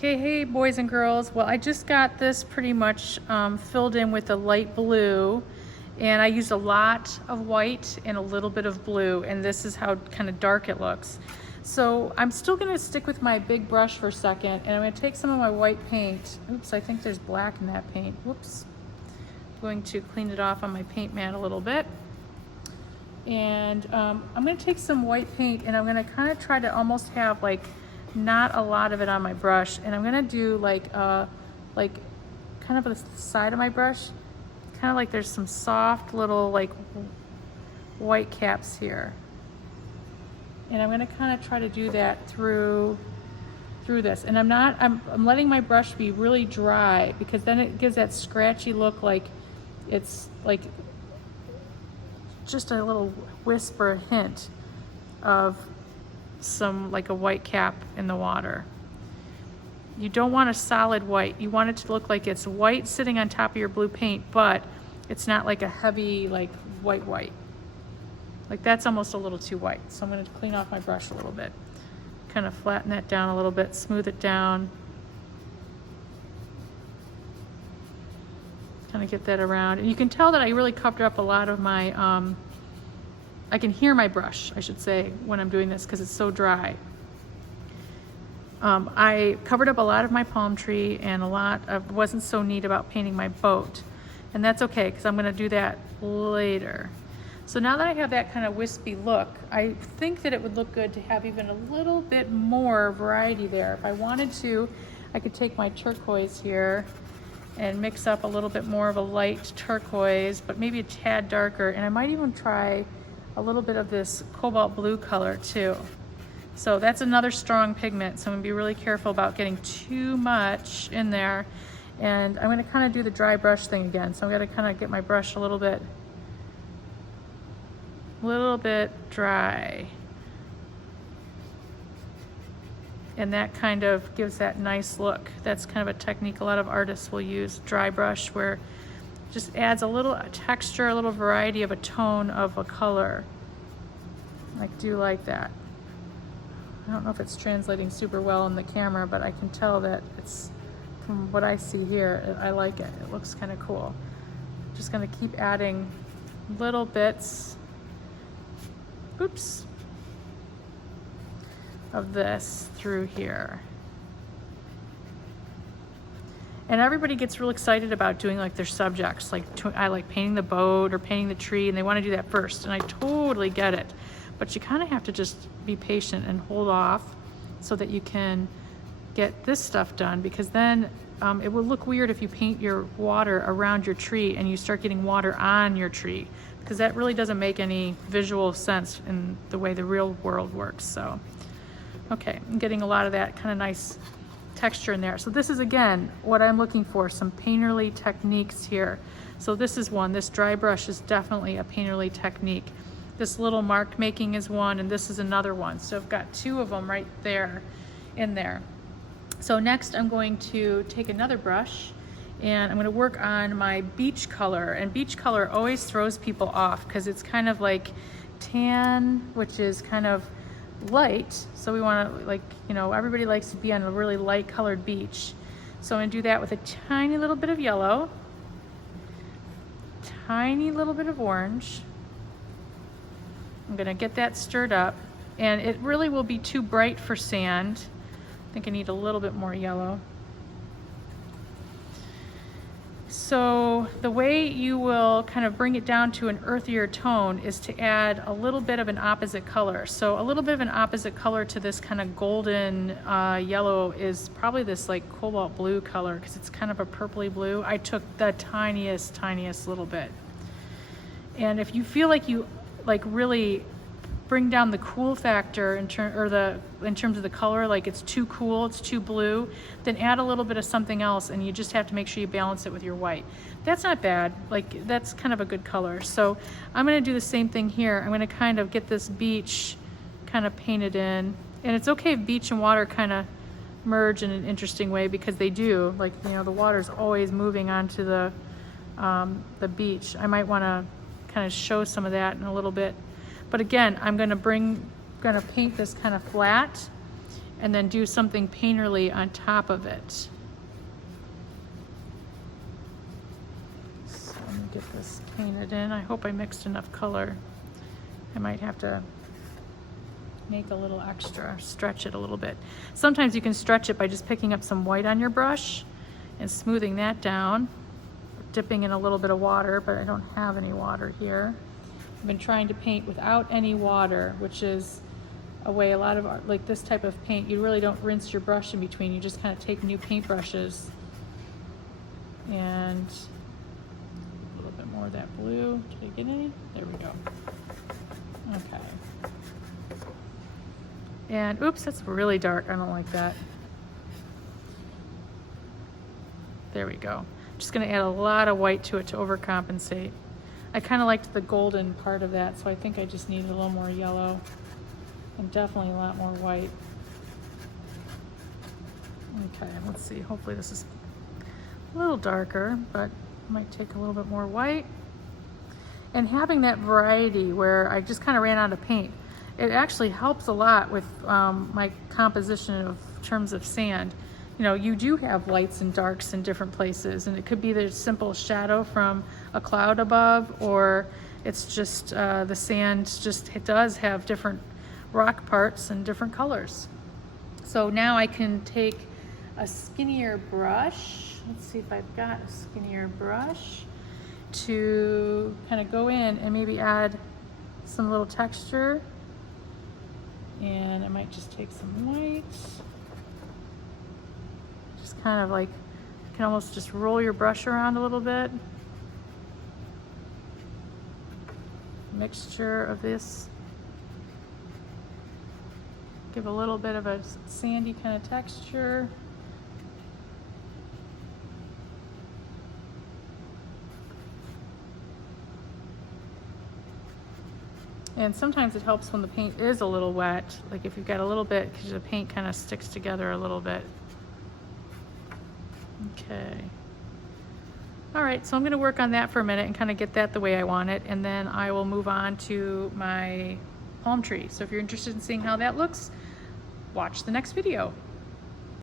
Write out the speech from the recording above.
Okay, hey boys and girls. Well, I just got this pretty much filled in with a light blue, and I used a lot of white and a little bit of blue, and this is how kind of dark it looks. So I'm still gonna stick with my big brush for a second, and I'm gonna take some of my white paint. Oops, I think there's black in that paint. Whoops. I'm going to clean it off on my paint mat a little bit. And I'm gonna take some white paint, and I'm gonna kind of try to almost have like not a lot of it on my brush, and I'm gonna do like kind of the side of my brush, kind of like there's some soft little like white caps here, and I'm gonna kind of try to do that through this. And I'm letting my brush be really dry, because then it gives that scratchy look, like it's like just a little whisper hint of some like a white cap in the water. You don't want a solid white. You want it to look like it's white sitting on top of your blue paint, but it's not like a heavy like white. Like that's almost a little too white. So I'm going to clean off my brush a little bit, kind of flatten that down a little bit, smooth it down, kind of get that around. And you can tell that I really covered up a lot of my I can hear my brush, I should say, when I'm doing this, because it's so dry. I covered up a lot of my palm tree, and wasn't so neat about painting my boat. And that's okay, because I'm gonna do that later. So now that I have that kind of wispy look, I think that it would look good to have even a little bit more variety there. If I wanted to, I could take my turquoise here and mix up a little bit more of a light turquoise, but maybe a tad darker. And I might even try a little bit of this cobalt blue color too. So that's another strong pigment, so I'm gonna be really careful about getting too much in there. And I'm gonna kind of do the dry brush thing again. So I'm gonna kind of get my brush a little bit dry. And that kind of gives that nice look. That's kind of a technique a lot of artists will use, dry brush, where just adds a little texture, a little variety of a tone of a color. I do like that. I don't know if it's translating super well in the camera, but I can tell that it's, from what I see here, I like it. It looks kind of cool. Just gonna keep adding little bits, oops, of this through here. And everybody gets real excited about doing like their subjects. Like I like painting the boat or painting the tree, and they want to do that first. And I totally get it. But you kind of have to just be patient and hold off so that you can get this stuff done, because then it will look weird if you paint your water around your tree and you start getting water on your tree, because that really doesn't make any visual sense in the way the real world works. So, okay, I'm getting a lot of that kind of nice texture in there. So this is, again, what I'm looking for, some painterly techniques here. So this is one. This dry brush is definitely a painterly technique. This little mark making is one, and this is another one. So I've got two of them right there in there. So next I'm going to take another brush, and I'm going to work on my beach color. And beach color always throws people off, because it's kind of like tan, which is kind of light. So we want to, like, you know, everybody likes to be on a really light colored beach. So I'm going to do that with a tiny little bit of yellow, tiny little bit of orange. I'm going to get that stirred up, and it really will be too bright for sand. I think I need a little bit more yellow. So the way you will kind of bring it down to an earthier tone is to add a little bit of an opposite color. So a little bit of an opposite color to this kind of golden yellow is probably this like cobalt blue color, because it's kind of a purpley blue. I took the tiniest little bit. And if you feel like you like really bring down the cool factor in terms of the color, like it's too cool, it's too blue, then add a little bit of something else, and you just have to make sure you balance it with your white. That's not bad. Like, that's kind of a good color. So I'm going to do the same thing here. I'm going to kind of get this beach kind of painted in, and it's okay if beach and water kind of merge in an interesting way, because they do. Like, you know, the water's always moving onto the beach. I might want to kind of show some of that in a little bit. But again, I'm gonna paint this kind of flat, and then do something painterly on top of it. So let me get this painted in. I hope I mixed enough color. I might have to make a little extra, stretch it a little bit. Sometimes you can stretch it by just picking up some white on your brush and smoothing that down, dipping in a little bit of water, but I don't have any water here. I've been trying to paint without any water, which is a way a lot of art, like this type of paint, you really don't rinse your brush in between. You just kind of take new paintbrushes and a little bit more of that blue. Did I get any? There we go. Okay. And oops, that's really dark. I don't like that. There we go. Just gonna add a lot of white to it to overcompensate. I kind of liked the golden part of that, so I think I just needed a little more yellow and definitely a lot more white. Okay, let's see. Hopefully this is a little darker, but might take a little bit more white. And having that variety where I just kind of ran out of paint, it actually helps a lot with my composition of terms of sand. You know, you do have lights and darks in different places, and it could be the simple shadow from a cloud above, or it's just the sand it does have different rock parts and different colors. So now I can take a skinnier brush. Let's see if I've got a skinnier brush to kind of go in and maybe add some little texture. And I might just take some white. Just kind of like, you can almost just roll your brush around a little bit. Mixture of this. Give a little bit of a sandy kind of texture. And sometimes it helps when the paint is a little wet, like if you've got a little bit, because the paint kind of sticks together a little bit. Okay. All right, so I'm going to work on that for a minute and kind of get that the way I want it, and then I will move on to my palm tree. So if you're interested in seeing how that looks, watch the next video.